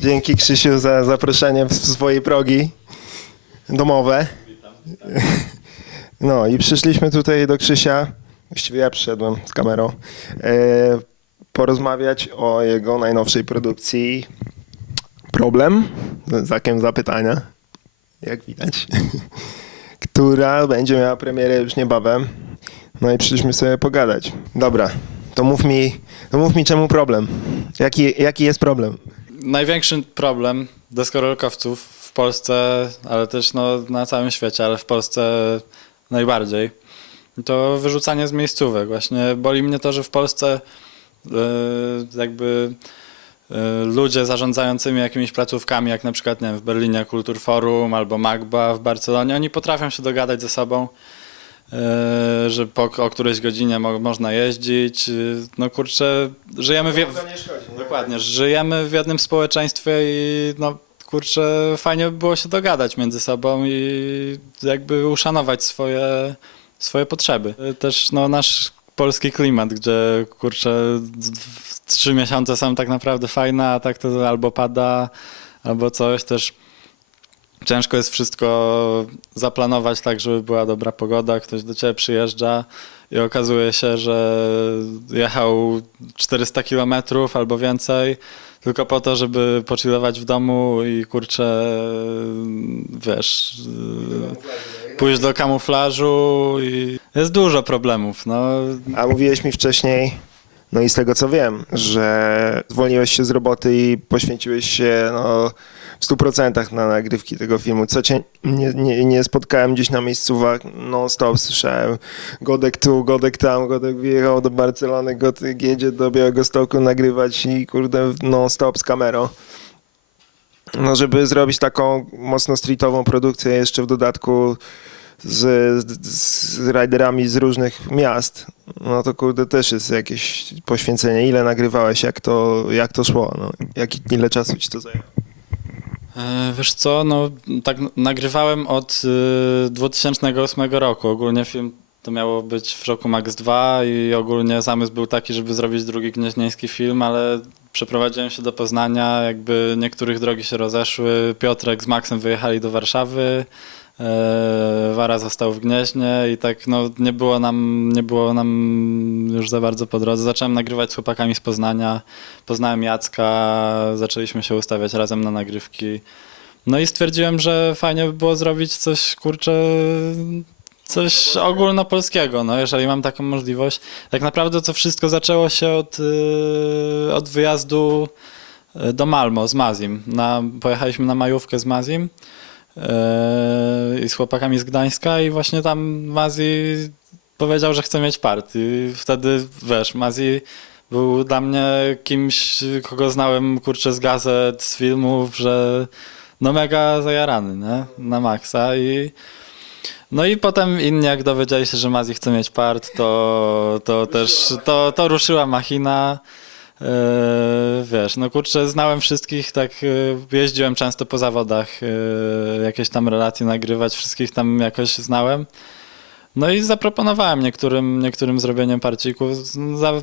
Dzięki Krzysiu za zaproszenie w swoje progi domowe. No i przyszliśmy tutaj do Krzysia, właściwie ja przyszedłem z kamerą, e, porozmawiać o jego najnowszej produkcji Problem, znakiem zapytania, jak widać, która będzie miała premierę już niebawem. No i przyszliśmy sobie pogadać. Dobra, to mów mi, to mów mi czemu problem? Jaki, jaki jest problem? Największy problem deskorolkowców w Polsce, ale też no, na całym świecie, ale w Polsce najbardziej, to wyrzucanie z miejscówek. Właśnie boli mnie to, że w Polsce e, jakby e, ludzie zarządzającymi jakimiś placówkami, jak na przykład nie wiem, w Berlinie Kulturforum albo Magba w Barcelonie, oni potrafią się dogadać ze sobą, że po, o którejś godzinie mo, można jeździć. e, No kurczę, żyjemy w, Dokładnie, żyjemy w jednym społeczeństwie i no kurczę, fajnie by było się dogadać między sobą i jakby uszanować swoje, swoje potrzeby. Też no, nasz polski klimat, gdzie kurczę trzy miesiące są tak naprawdę fajne, a tak to albo pada, albo coś też. Ciężko jest wszystko zaplanować tak, żeby była dobra pogoda, ktoś do ciebie przyjeżdża i okazuje się, że jechał 400 kilometrów albo więcej tylko po to, żeby pochillować w domu i kurczę, wiesz, pójść do kamuflażu i jest dużo problemów, no. A mówiłeś mi wcześniej, no i z tego co wiem, że zwolniłeś się z roboty i poświęciłeś się no, w 100% na nagrywki tego filmu. Co cię nie, nie, nie spotkałem gdzieś na miejscówach, non stop słyszałem Godek tu, Godek tam, Godek wyjechał do Barcelony, Godek jedzie do Białego Stoku nagrywać i kurde non stop z kamerą. No, żeby zrobić taką mocno streetową produkcję jeszcze w dodatku z, z, z riderami z różnych miast, no to kurde też jest jakieś poświęcenie. Ile nagrywałeś, jak to, jak to szło? No, jak, ile czasu ci to zajęło? E, Wiesz co, no tak nagrywałem od y, 2008 roku. Ogólnie film to miało być w roku Max 2 i ogólnie zamysł był taki, żeby zrobić drugi gnieźnieński film, ale przeprowadziłem się do Poznania, jakby niektórych drogi się rozeszły. Piotrek z Maxem wyjechali do Warszawy, e, Wara został w Gnieźnie i tak no nie było nam, nie było nam już za bardzo po drodze. Zacząłem nagrywać z chłopakami z Poznania, poznałem Jacka, zaczęliśmy się ustawiać razem na nagrywki. No i stwierdziłem, że fajnie by było zrobić coś, kurczę, coś ogólnopolskiego, no jeżeli mam taką możliwość. Tak naprawdę to wszystko zaczęło się od, yy, od wyjazdu yy, do Malmo z Mazim. Na, pojechaliśmy na majówkę z Mazim yy, z chłopakami z Gdańska i właśnie tam Mazi powiedział, że chce mieć part i wtedy, wiesz, Mazi był dla mnie kimś, kogo znałem, kurczę, z gazet, z filmów, że no mega zajarany, nie? Na maksa i no i potem inni, jak dowiedzieli się, że Mazi chce mieć part, to, to też, to, to ruszyła machina. Yy, wiesz, no kurczę, znałem wszystkich, tak yy, jeździłem często po zawodach, yy, jakieś tam relacje nagrywać, wszystkich tam jakoś znałem. No i zaproponowałem niektórym, niektórym zrobienie parcików.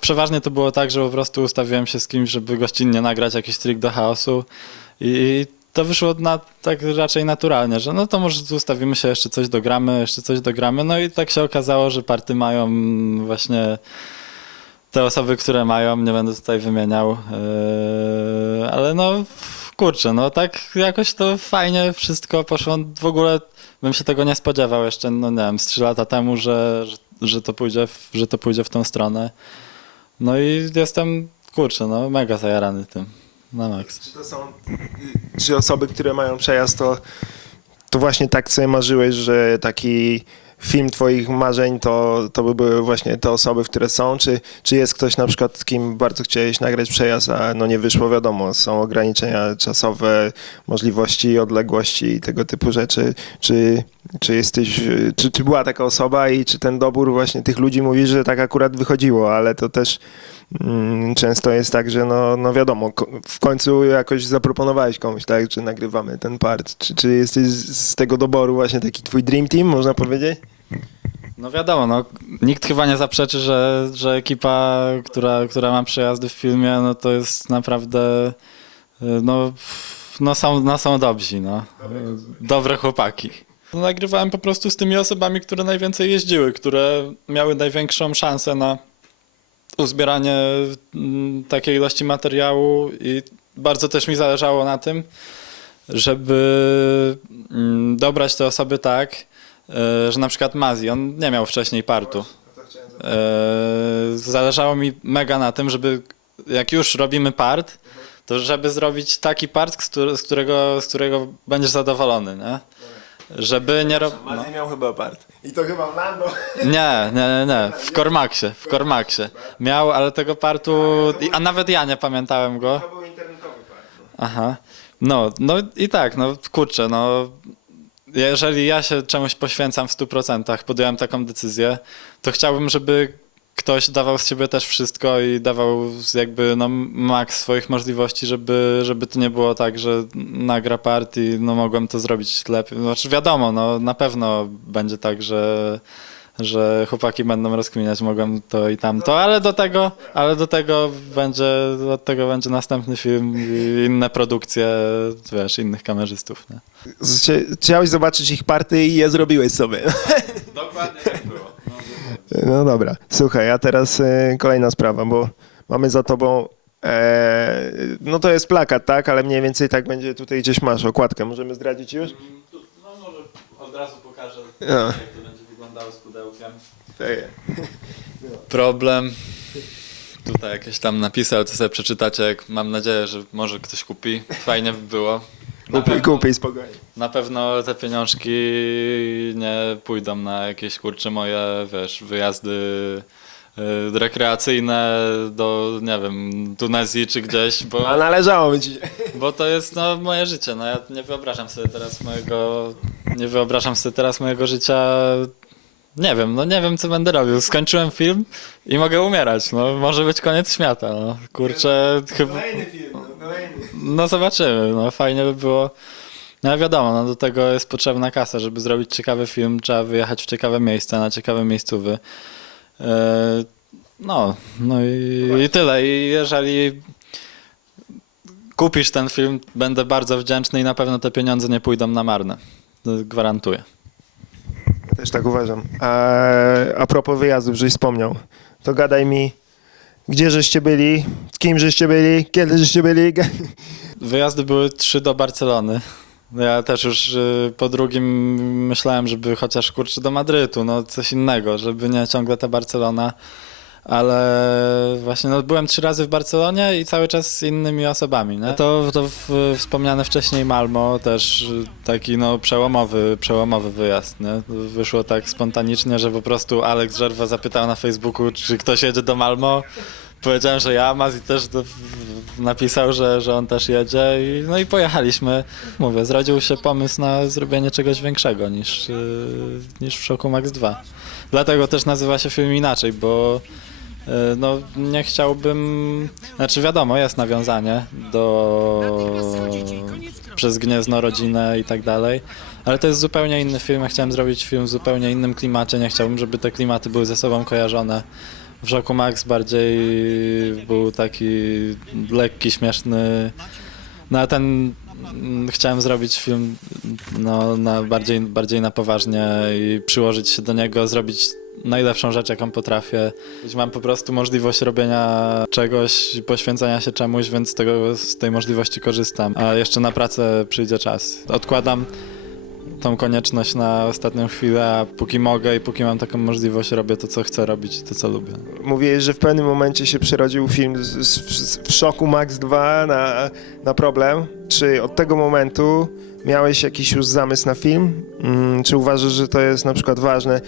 Przeważnie to było tak, że po prostu ustawiłem się z kimś, żeby gościnnie nagrać jakiś trik do chaosu i to wyszło na, tak raczej naturalnie, że no to może ustawimy się, jeszcze coś dogramy, jeszcze coś dogramy. No i tak się okazało, że party mają właśnie te osoby, które mają, nie będę tutaj wymieniał, yy, ale no kurczę, no tak jakoś to fajnie wszystko poszło. W ogóle bym się tego nie spodziewał jeszcze, no nie wiem, z trzy lata temu, że, że, to pójdzie w, że to pójdzie w tą stronę. No i jestem, kurczę, no mega zajarany tym, na maks. Czy to są czy osoby, które mają przejazd, to, to właśnie tak sobie marzyłeś, że taki film twoich marzeń to, to by były właśnie te osoby, które są? Czy, czy jest ktoś na przykład, z kim bardzo chciałeś nagrać przejazd, a no nie wyszło, wiadomo, są ograniczenia czasowe, możliwości, odległości i tego typu rzeczy. Czy, czy jesteś, czy, czy była taka osoba i czy ten dobór właśnie tych ludzi mówi, że tak akurat wychodziło, ale to też mm, często jest tak, że no, no wiadomo, w końcu jakoś zaproponowałeś komuś, tak, że nagrywamy ten part. Czy, czy jesteś z tego doboru właśnie taki twój dream team, można powiedzieć? No wiadomo, no, nikt chyba nie zaprzeczy, że, że ekipa, która, która ma przejazdy w filmie, no to jest naprawdę no, no, są, no są dobrzy, no. Dobre chłopaki. No, nagrywałem po prostu z tymi osobami, które najwięcej jeździły, które miały największą szansę na uzbieranie mm, takiej ilości materiału i bardzo też mi zależało na tym, żeby mm, dobrać te osoby tak, e, że na przykład Mazi, on nie miał wcześniej partu. E, Zależało mi mega na tym, żeby jak już robimy part, to żeby zrobić taki part, z któ- z którego, z którego będziesz zadowolony, nie? Żeby nie robić... No. Mazi miał chyba apart. I to chyba Lando. Nie, nie, nie, nie. W Kormaksie, w Kormaksie. Miał, ale tego partu... A nawet ja nie pamiętałem go. To był internetowy part. Aha. No, no i tak, no kurczę, no jeżeli ja się czemuś poświęcam w 100%, podjąłem taką decyzję, to chciałbym, żeby ktoś dawał z siebie też wszystko i dawał jakby no maks swoich możliwości, żeby, żeby to nie było tak, że nagra part i no mogłem to zrobić lepiej. Znaczy wiadomo, no na pewno będzie tak, że że chłopaki będą rozkminiać, mogłem to i tamto, ale do tego, ale do tego będzie, od tego będzie następny film i inne produkcje, wiesz, innych kamerzystów. Nie? Chcia- Chciałeś zobaczyć ich party i je zrobiłeś sobie. Dokładnie tak było. No dobra. Słuchaj, a teraz y, kolejna sprawa, bo mamy za tobą. E, no to jest plakat, tak? Ale mniej więcej tak będzie tutaj gdzieś masz okładkę. Możemy zdradzić już? No może od razu pokażę, No. Z pudełkiem. Problem. Tutaj jakieś tam napisał, to sobie przeczytacie, jak mam nadzieję, że może ktoś kupi. Fajnie by było. Pewno- kupiej, spokojnie. Na pewno te pieniążki nie pójdą na jakieś kurcze moje, wiesz, wyjazdy y, rekreacyjne do, nie wiem, Tunezji czy gdzieś, A bo, należało ci. bo to jest no, moje życie. No, ja nie wyobrażam sobie teraz mojego, nie wyobrażam sobie teraz mojego życia, nie wiem, no nie wiem co będę robił. Skończyłem film i mogę umierać, no może być koniec świata, no kurczę, chyba... Kolejny film, no kolejny. No zobaczymy, no fajnie by było. No wiadomo, no do tego jest potrzebna kasa, żeby zrobić ciekawy film, trzeba wyjechać w ciekawe miejsca, na ciekawe miejscówy. E, No, no i, i tyle. I jeżeli kupisz ten film, będę bardzo wdzięczny i na pewno te pieniądze nie pójdą na marne. Gwarantuję. Też tak uważam. A, a propos wyjazdów, żeś wspomniał, to gadaj mi, gdzie żeście byli, z kim żeście byli, kiedy żeście byli. Wyjazdy były trzy do Barcelony. Ja też już y, po drugim myślałem, żeby chociaż kurczę do Madrytu, no coś innego, żeby nie ciągle ta Barcelona. Ale właśnie no, byłem trzy razy w Barcelonie i cały czas z innymi osobami. Nie? To, to w, wspomniane wcześniej Malmo też y, taki no, przełomowy, przełomowy wyjazd. Nie? Wyszło tak spontanicznie, że po prostu Alex Żerwa zapytał na Facebooku, czy ktoś jedzie do Malmo. Powiedziałem, że ja, Mazi też napisał, że, że on też jedzie i, no i pojechaliśmy. Mówię, zrodził się pomysł na zrobienie czegoś większego niż, yy, niż w Szoku Max 2. Dlatego też nazywa się film inaczej, bo no, nie chciałbym, znaczy wiadomo, jest nawiązanie do przez Gniezno, rodzinę i tak dalej, ale to jest zupełnie inny film. Ja chciałem zrobić film w zupełnie innym klimacie, nie chciałbym, żeby te klimaty były ze sobą kojarzone. W Żoku Max bardziej był taki lekki, śmieszny. No a ten mm, chciałem zrobić film no, na bardziej, bardziej na poważnie i przyłożyć się do niego, zrobić najlepszą rzecz, jaką potrafię. Mam po prostu możliwość robienia czegoś, poświęcania się czemuś, więc z, tego, z tej możliwości korzystam. A jeszcze na pracę przyjdzie czas. Odkładam tą konieczność na ostatnią chwilę, a póki mogę i póki mam taką możliwość, robię to, co chcę robić to, co lubię. Mówiłeś, że w pewnym momencie się przerodził film z, z, w szoku Max 2 na, na problem. Czy od tego momentu miałeś jakiś już zamysł na film? Mm, czy uważasz, że to jest na przykład ważne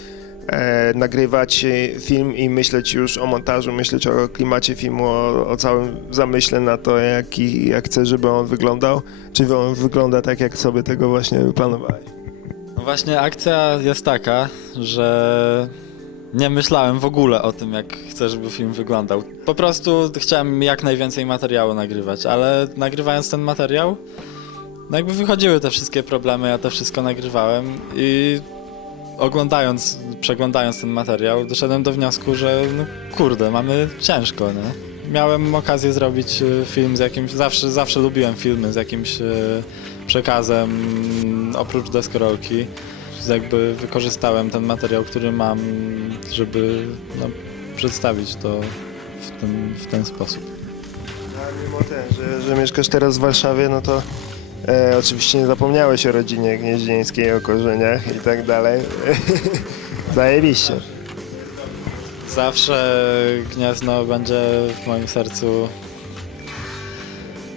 e, nagrywać e, film i myśleć już o montażu, myśleć o klimacie filmu, o, o całym zamyśle na to, jaki, jak chcesz, żeby on wyglądał? Czy on wygląda tak, jak sobie tego właśnie planowałeś? No właśnie akcja jest taka, że nie myślałem w ogóle o tym, jak chcę, żeby film wyglądał. Po prostu chciałem jak najwięcej materiału nagrywać, ale nagrywając ten materiał, no jakby wychodziły te wszystkie problemy, ja to wszystko nagrywałem i oglądając, przeglądając ten materiał, doszedłem do wniosku, że no kurde, mamy ciężko, nie? miałem okazję zrobić e, film z jakimś, zawsze, zawsze lubiłem filmy z jakimś e, przekazem oprócz deskorolki. Jakby wykorzystałem ten materiał, który mam, żeby no, przedstawić to w ten, w ten sposób. A mimo ten, że, że mieszkasz teraz w Warszawie, no to e, oczywiście nie zapomniałeś o rodzinie gnieźnieńskiej, o korzeniach i tak dalej. Zajebiście. Zawsze Gniezno będzie w moim sercu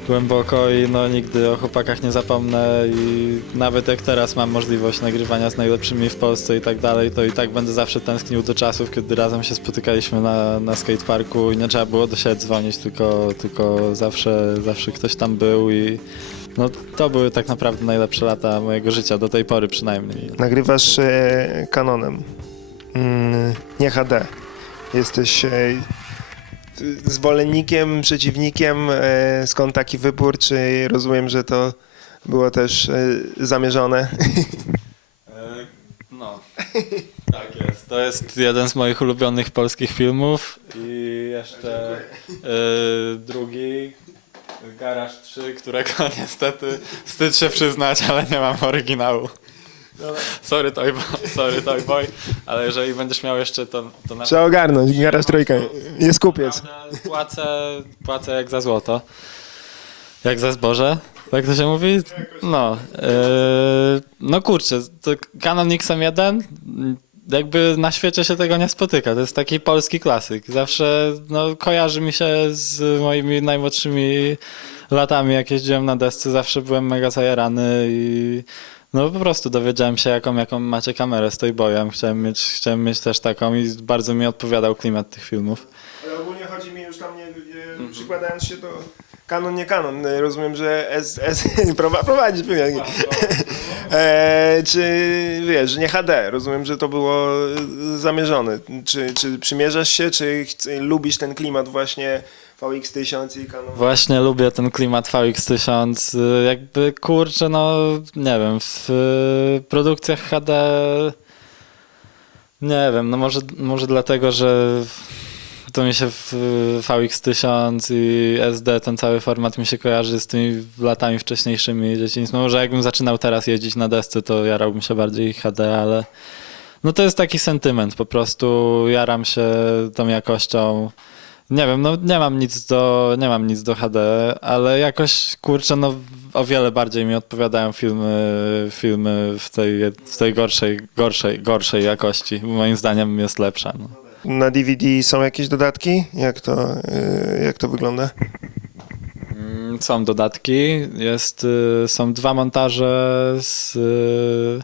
głęboko i no nigdy o chłopakach nie zapomnę i nawet jak teraz mam możliwość nagrywania z najlepszymi w Polsce i tak dalej, to i tak będę zawsze tęsknił do czasów, kiedy razem się spotykaliśmy na, na skateparku i nie trzeba było do siebie dzwonić, tylko, tylko zawsze, zawsze ktoś tam był i no to były tak naprawdę najlepsze lata mojego życia, do tej pory przynajmniej. Nagrywasz e, kanonem, mm, nie HD. Jesteś e, zwolennikiem, przeciwnikiem, e, skąd taki wybór? Czy rozumiem, że to było też e, zamierzone? E, No, tak jest. To jest jeden z moich ulubionych polskich filmów i jeszcze e, drugi, Garaż 3, którego niestety wstyd się przyznać, ale nie mam oryginału. Sorry Toy Boy, sorry Toy Boy, ale jeżeli będziesz miał jeszcze to, to na Trzeba ogarnąć, garaż trójkę. Jest kupiec. Naprawdę Płacę, płacę jak za złoto. Jak za zboże? Tak to się mówi? No. Yy, no kurczę, to Canon XM1 jakby na świecie się tego nie spotyka. To jest taki polski klasyk. Zawsze no, kojarzy mi się z moimi najmłodszymi latami, jak jeździłem na desce. Zawsze byłem mega zajarany i no po prostu dowiedziałem się, jaką, jaką macie kamerę z Toyboyem. Chciałem mieć, chciałem mieć też taką i bardzo mi odpowiadał klimat tych filmów. Ale ogólnie chodzi mi już tam nie, nie przykładając się do kanon, nie kanon. E, Rozumiem, że S, S prowa- prowadzisz wymiar. E, czy wiesz, że nie HD? Rozumiem, że to było e, zamierzone. Czy, czy przymierzasz się, czy chc- lubisz ten klimat właśnie VX1000 i kanon? Właśnie lubię ten klimat VX1000. y, Jakby kurczę, no nie wiem, w y, produkcjach HD nie wiem, no może, może dlatego, że to mi się w VX1000 i SD, ten cały format mi się kojarzy z tymi latami wcześniejszymi dzieciństwa. Może jakbym zaczynał teraz jeździć na desce, to jarałbym się bardziej HD, ale no to jest taki sentyment, po prostu jaram się tą jakością. Nie wiem, no nie mam nic do, nie mam nic do HD, ale jakoś kurczę, no o wiele bardziej mi odpowiadają filmy, filmy w tej, w tej gorszej, gorszej, gorszej jakości. Moim zdaniem jest lepsza. No. Na DVD są jakieś dodatki? Jak to, e, jak to wygląda? Mm, Są dodatki, jest, y, są dwa montaże z... y,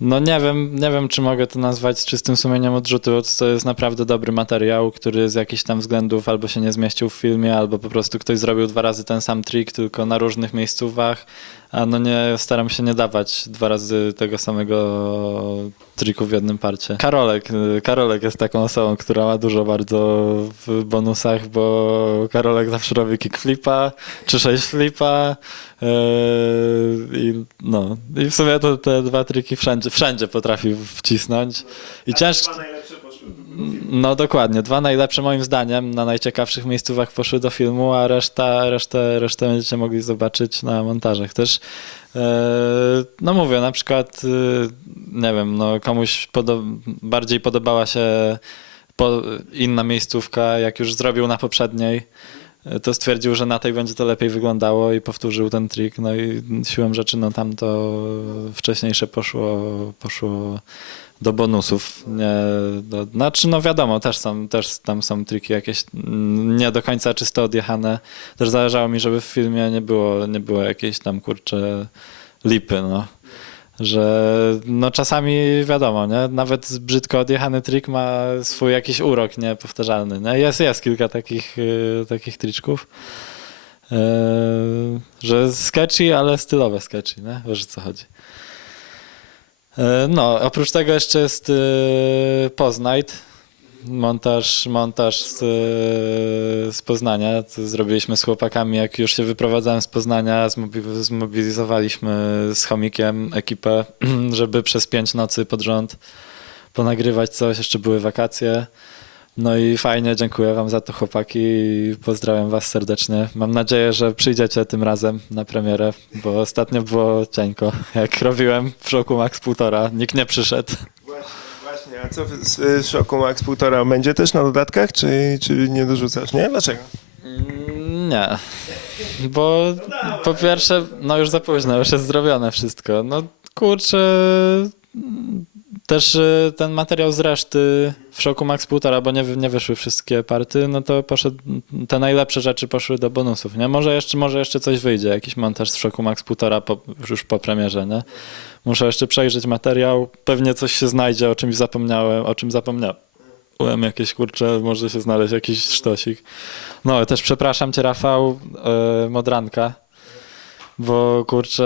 No nie wiem, nie wiem, czy mogę to nazwać czystym sumieniem odrzutu, to jest naprawdę dobry materiał, który z jakichś tam względów albo się nie zmieścił w filmie, albo po prostu ktoś zrobił dwa razy ten sam trik, tylko na różnych miejscówach, a no nie, staram się nie dawać dwa razy tego samego triku w jednym parcie. Karolek, Karolek jest taką osobą, która ma dużo bardzo w bonusach, bo Karolek zawsze robi kickflipa, czy sześć flipa yy, i no, i w sumie to te dwa triki wszędzie, wszędzie potrafi wcisnąć i ciężko, najlepsze poszły. No dokładnie, dwa najlepsze moim zdaniem na najciekawszych miejscówach poszły do filmu, a reszta, resztę, resztę będziecie mogli zobaczyć na montażach też. E, No mówię, na przykład, y, nie wiem, no komuś podo- bardziej podobała się inna miejscówka, jak już zrobił na poprzedniej, y, to stwierdził, że na tej będzie to lepiej wyglądało i powtórzył ten trik. No i siłą rzeczy, no tam to wcześniejsze poszło, poszło do bonusów. Do, znaczy, no wiadomo, też, są, też tam są triki jakieś mm, nie do końca czysto odjechane. Też zależało mi, żeby w filmie nie było, nie było jakiejś tam kurcze lipy, no. Że no czasami wiadomo, nie? Nawet brzydko odjechany trik ma swój jakiś urok niepowtarzalny. Nie? Jest, jest kilka takich, y, takich triczków. Yy, że sketchy, ale stylowe sketchy, nie? Wiesz o co chodzi. E, No, oprócz tego jeszcze jest e, Poznajt. Montaż, montaż z, e, z Poznania. To zrobiliśmy z chłopakami, jak już się wyprowadzałem z Poznania, zmobi- zmobilizowaliśmy z chomikiem ekipę, żeby przez pięć nocy pod rząd ponagrywać coś. Jeszcze były wakacje. No i fajnie, dziękuję wam za to chłopaki pozdrawiam was serdecznie. Mam nadzieję, że przyjdziecie tym razem na premierę, bo ostatnio było cienko. Jak robiłem w szoku max półtora, nikt nie przyszedł. Właśnie, właśnie. A co w, w Szoku Max półtora będzie też na dodatkach, czy, czy nie dorzucasz? Nie? Dlaczego? Mm, Nie. Bo po pierwsze, no już za późno, już jest zrobione wszystko. No kurczę, też y, ten materiał z reszty w szoku max półtora, bo nie, nie wyszły wszystkie party, no to poszedł, te najlepsze rzeczy poszły do bonusów, nie? Może jeszcze, może jeszcze coś wyjdzie, jakiś montaż z szoku max półtora po, już po premierze, nie? Muszę jeszcze przejrzeć materiał, pewnie coś się znajdzie, o czymś zapomniałem, o czym zapomniałem. Jakieś kurcze, może się znaleźć jakiś sztosik. No, też przepraszam cię, Rafał, e, Modranka, bo kurczę,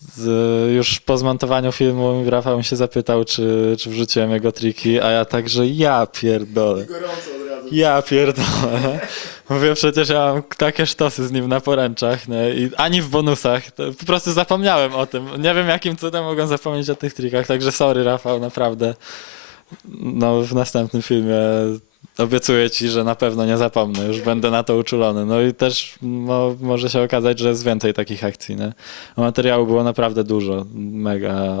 z, już po zmontowaniu filmu Rafał mi się zapytał, czy, czy wrzuciłem jego triki, a ja także ja pierdolę. Ja pierdolę. Mówię, przecież ja mam takie sztosy z nim na poręczach, nie? I ani w bonusach. To po prostu zapomniałem o tym. Nie wiem, jakim cudem mogłem zapomnieć o tych trikach, także sorry, Rafał, naprawdę. No, w następnym filmie obiecuję ci, że na pewno nie zapomnę, już będę na to uczulony. No i też no, może się okazać, że jest więcej takich akcji, nie? A Materiału było naprawdę dużo, mega.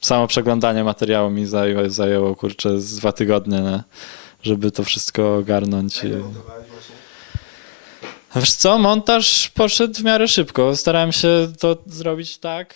Samo przeglądanie materiału mi zajęło, zajęło kurczę, z dwa tygodnie, nie? żeby to wszystko ogarnąć. I... Wiesz co, montaż poszedł w miarę szybko. Starałem się to zrobić tak,